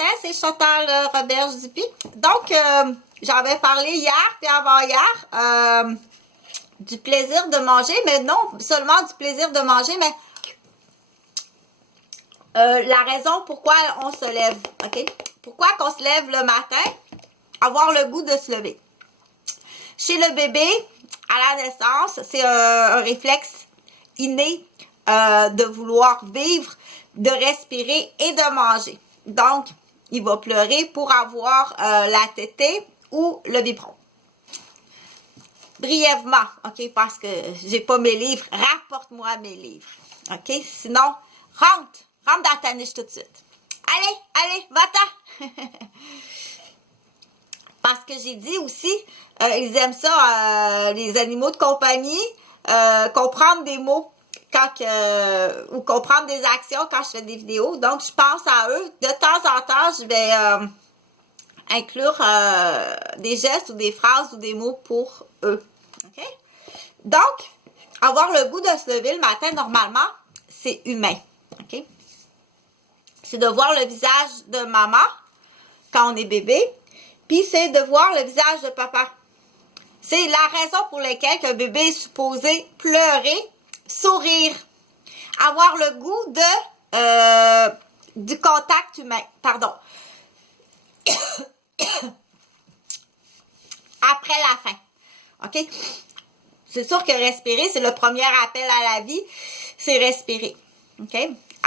matin, c'est Chantal Roberge-Dupuis. Donc, j'avais parlé hier puis avant-hier du plaisir de manger, mais non seulement du plaisir de manger, mais la raison pourquoi on se lève, ok? Pourquoi qu'on se lève le matin? Avoir le goût de se lever. Chez le bébé, à la naissance, c'est un réflexe inné de vouloir vivre, de respirer et de manger. Donc, il va pleurer pour avoir la tétée ou le biberon. Brièvement, ok, parce que j'ai pas mes livres, rapporte-moi mes livres, ok? Sinon, rentre dans ta niche tout de suite. Allez, va-t'en! Parce que j'ai dit aussi, ils aiment ça, les animaux de compagnie, comprendre des mots ou comprendre des actions quand je fais des vidéos. Donc, je pense à eux. De temps en temps, je vais inclure des gestes ou des phrases ou des mots pour eux. OK? Donc, avoir le goût de se lever le matin, normalement, c'est humain. OK? C'est de voir le visage de maman quand on est bébé. Puis, c'est de voir le visage de papa. C'est la raison pour laquelle un bébé est supposé pleurer, sourire, avoir le goût du contact humain. Pardon. Après la faim. OK? C'est sûr que respirer, c'est le premier appel à la vie. C'est respirer. OK?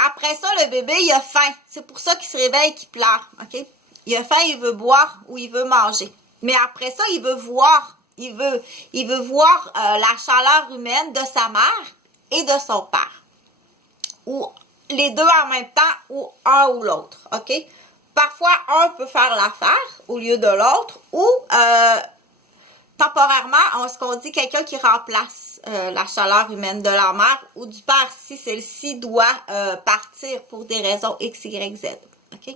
Après ça, le bébé, il a faim. C'est pour ça qu'il se réveille, qu'il pleure. OK? Il a faim, il veut boire ou il veut manger. Mais après ça, il veut voir. Il veut voir la chaleur humaine de sa mère et de son père. Ou les deux en même temps ou un ou l'autre. OK? Parfois, un peut faire l'affaire au lieu de l'autre ou temporairement, ce qu'on dit, quelqu'un qui remplace la chaleur humaine de la mère ou du père si celle-ci doit partir pour des raisons X, Y, Z. OK?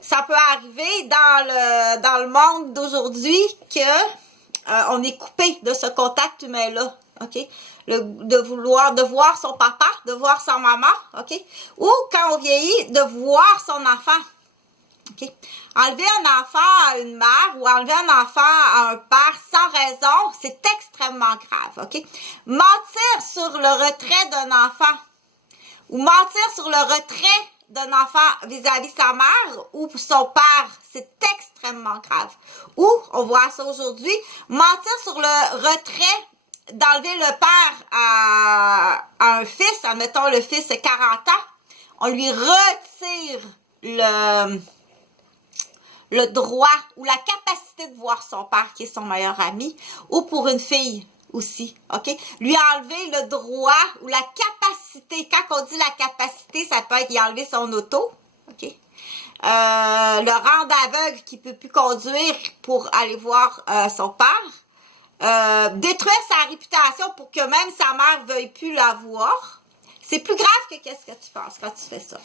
Ça peut arriver dans le monde d'aujourd'hui que on est coupé de ce contact humain-là, OK? De voir son papa, de voir sa maman, OK? Ou quand on vieillit, de voir son enfant, OK? Enlever un enfant à une mère ou enlever un enfant à un père sans raison, c'est extrêmement grave, OK? Mentir sur le retrait d'un enfant ou mentir sur le retrait d'un enfant vis-à-vis sa mère ou son père, c'est extrêmement grave. Ou, on voit ça aujourd'hui, mentir sur le retrait d'enlever le père à un fils, admettons le fils a 40 ans, on lui retire le droit ou la capacité de voir son père qui est son meilleur ami, ou pour une fille aussi, OK? Lui enlever le droit ou la capacité. Quand on dit la capacité, ça peut être y enlever son auto, OK? Le rendre aveugle qui ne peut plus conduire pour aller voir son père. Détruire sa réputation pour que même sa mère ne veuille plus la voir. C'est plus grave que qu'est-ce que tu penses quand tu fais ça.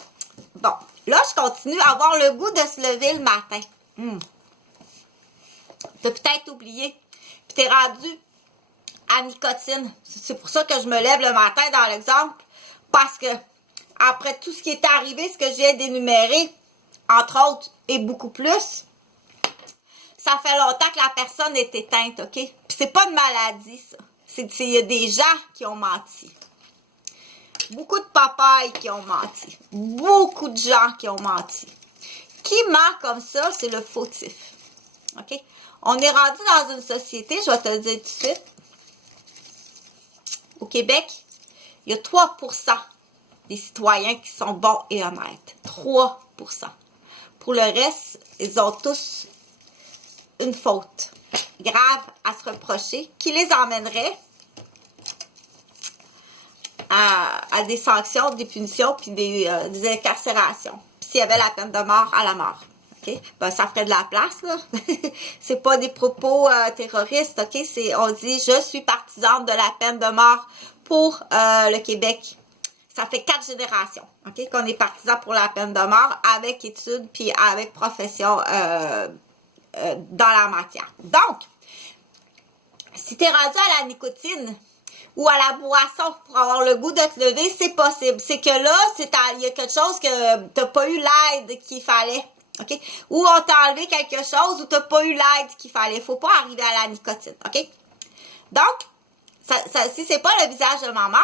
Bon, là, je continue à avoir le goût de se lever le matin. Tu as peut-être oublié. Puis tu es rendu à nicotine. C'est pour ça que je me lève le matin dans l'exemple. Parce que après tout ce qui est arrivé, ce que j'ai d'énumérer, entre autres, et beaucoup plus, ça fait longtemps que la personne est éteinte, OK? Puis c'est pas une maladie, ça. Il y a des gens qui ont menti. Beaucoup de papayes qui ont menti. Beaucoup de gens qui ont menti. Qui ment comme ça, c'est le fautif. OK? On est rendu dans une société, je vais te le dire tout de suite. Au Québec, il y a 3% des citoyens qui sont bons et honnêtes. 3%. Pour le reste, ils ont tous une faute grave à se reprocher qui les emmènerait à des sanctions, des punitions, puis des incarcérations. Puis s'il y avait la peine de mort, à la mort. Okay? Ben, ça ferait de la place, là. C'est pas des propos terroristes, OK? On dit, je suis partisane de la peine de mort pour le Québec. Ça fait 4 générations, OK? Qu'on est partisan pour la peine de mort avec études puis avec profession dans la matière. Donc, si tu es rendu à la nicotine ou à la boisson pour avoir le goût de te lever, c'est possible. C'est que là, il y a quelque chose que tu n'as pas eu l'aide qu'il fallait. OK? Ou on t'a enlevé quelque chose ou tu n'as pas eu l'aide qu'il fallait. Faut pas arriver à la nicotine. OK? Donc, si c'est pas le visage de maman,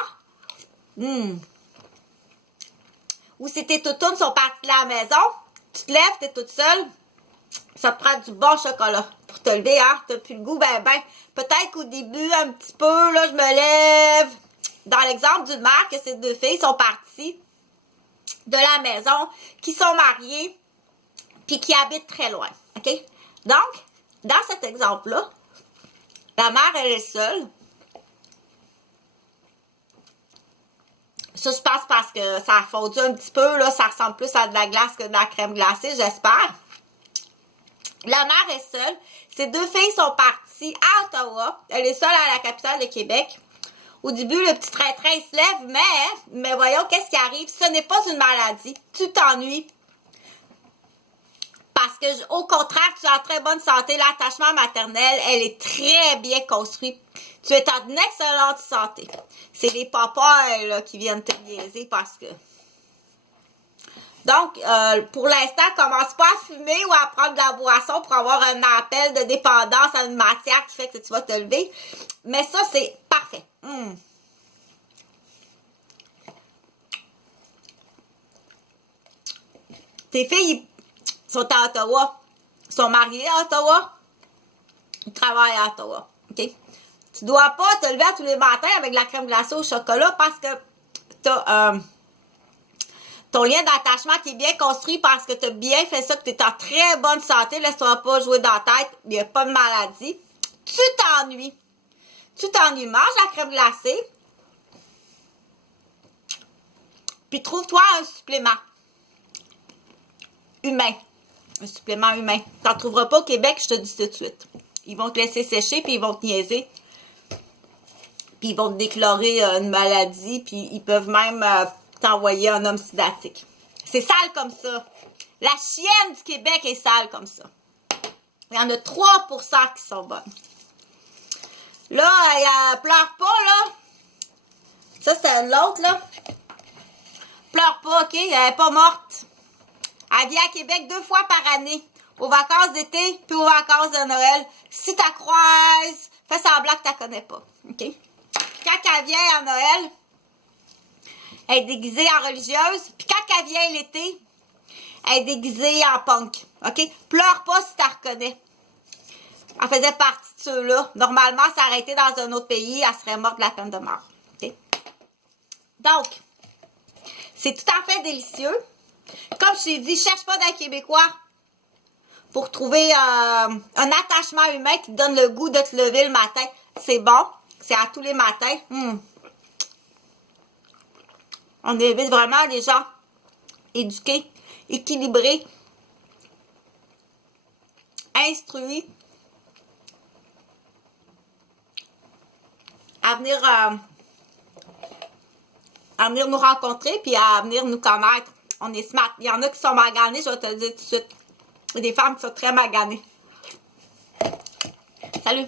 ou si tes toutounes sont parties de la maison, tu te lèves, tu es toute seule, ça te prend du bon chocolat pour te lever, hein? T'as plus le goût, peut-être qu'au début, un petit peu, là, je me lève. Dans l'exemple d'une mère, que ces deux filles sont parties de la maison, qui sont mariées, puis qui habitent très loin, OK? Donc, dans cet exemple-là, la mère, elle est seule. Ça, je pense parce que ça a fondu un petit peu, là, ça ressemble plus à de la glace que de la crème glacée, j'espère. La mère est seule. Ces deux filles sont parties à Ottawa. Elle est seule à la capitale de Québec. Au début, le petit train-train se lève, mais voyons qu'est-ce qui arrive. Ce n'est pas une maladie. Tu t'ennuies. Parce que, au contraire, tu es en très bonne santé. L'attachement maternel, elle est très bien construite. Tu es en excellente santé. C'est les papas là, qui viennent te niaiser parce que... Donc, pour l'instant, commence pas à fumer ou à prendre de la boisson pour avoir un appel de dépendance à une matière qui fait que tu vas te lever. Mais ça, c'est parfait. Tes filles sont à Ottawa. Ils sont mariés à Ottawa. Ils travaillent à Ottawa. OK? Tu dois pas te lever tous les matins avec de la crème glacée au chocolat parce que tu as... ton lien d'attachement qui est bien construit parce que tu as bien fait ça, que tu es en très bonne santé. Laisse-toi pas jouer dans la tête. Il n'y a pas de maladie. Tu t'ennuies. Tu t'ennuies. Mange la crème glacée. Puis trouve-toi un supplément humain. Un supplément humain. Tu n'en trouveras pas au Québec, je te dis tout de suite. Ils vont te laisser sécher, puis ils vont te niaiser. Puis ils vont te déclarer une maladie, puis ils peuvent même... t'envoyer un homme sidatique. C'est sale comme ça. La chienne du Québec est sale comme ça. Il y en a 3% qui sont bonnes. Là, elle pleure pas, là. Ça, c'est l'autre, là. Pleure pas, OK? Elle est pas morte. Elle vient à Québec 2 fois par année. Aux vacances d'été, puis aux vacances de Noël. Si tu la croises, fais semblant que tu la connais pas. OK? Quand elle vient à Noël... elle est déguisée en religieuse. Puis quand elle vient l'été, elle est déguisée en punk. OK? Pleure pas si tu la reconnais. Elle faisait partie de ceux-là. Normalement, si elle aurait été dans un autre pays, elle serait morte de la peine de mort. OK? Donc, c'est tout à fait délicieux. Comme je t'ai dit, cherche pas d'un Québécois pour trouver un attachement humain qui te donne le goût de te lever le matin. C'est bon. C'est à tous les matins. On évite vraiment les gens éduqués, équilibrés, instruits, à venir nous rencontrer puis à venir nous connaître. On est smart. Il y en a qui sont maganés, je vais te le dire tout de suite. Il y a des femmes qui sont très maganées. Salut!